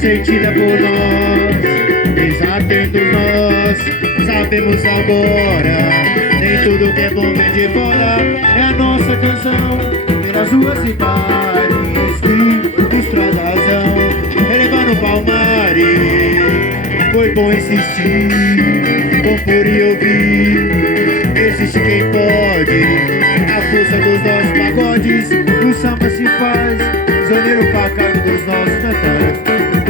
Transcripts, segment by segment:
sentida por nós, desatentos nós, sabemos agora, nem tudo que é bom vem de fora. É a nossa canção, pelas ruas e bares, que nos traz razão, elevando Palmares. Foi bom insistir, compor e ouvir, existe quem pode, a força dos nossos pagodes, o samba se faz, zoneiro pacato dos nossos cantores,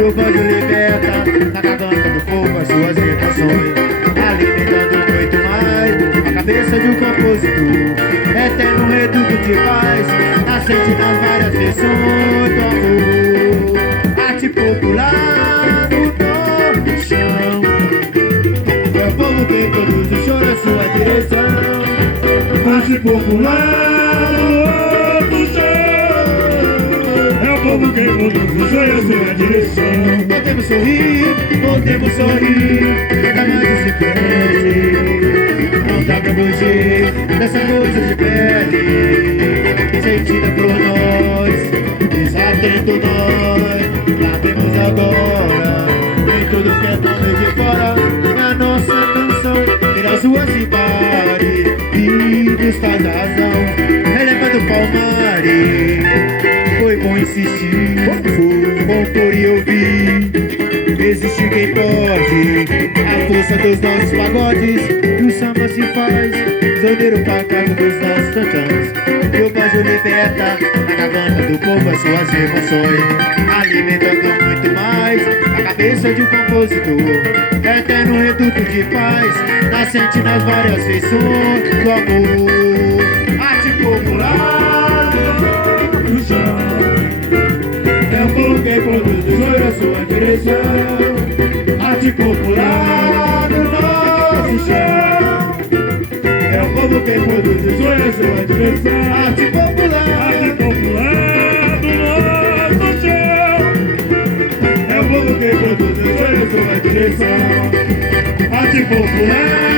o banjo liberta, na garganta do povo as suas vibrações, alimentando muito mais a cabeça de um compositor, eterno reduto de paz, nascente nas várias versões do amor, arte popular no nosso chão, é o povo que produz o choro à sua direção, arte popular no chão, é o povo que produz o choro à sua direção. Podemos sorrir, nada mais se perde, não dá pra fugir dessa coisa de pele, sentida por nós, desatento nós, sabemos agora, nem tudo que é bom vem de fora. É a nossa canção, pelas ruas e bares, e nos faz razão, relevando Palmares. Foi bom insistir, compor e ouvir, existe quem pode, a força dos nossos pagodes, e o samba se faz, zoneiro pacato dos nossos tantãs, e o banjo liberta, na garganta do povo as suas emoções, alimentando muito mais a cabeça de um compositor, eterno reduto de paz, nascente nas várias feições do amor, arte popular no chão, é o povo que produz o sonho à sua direção, arte popular no nosso chão, é o povo que produz o sonho à sua direção, arte popular no nosso chão, é o povo que produz o sonho à sua direção, arte popular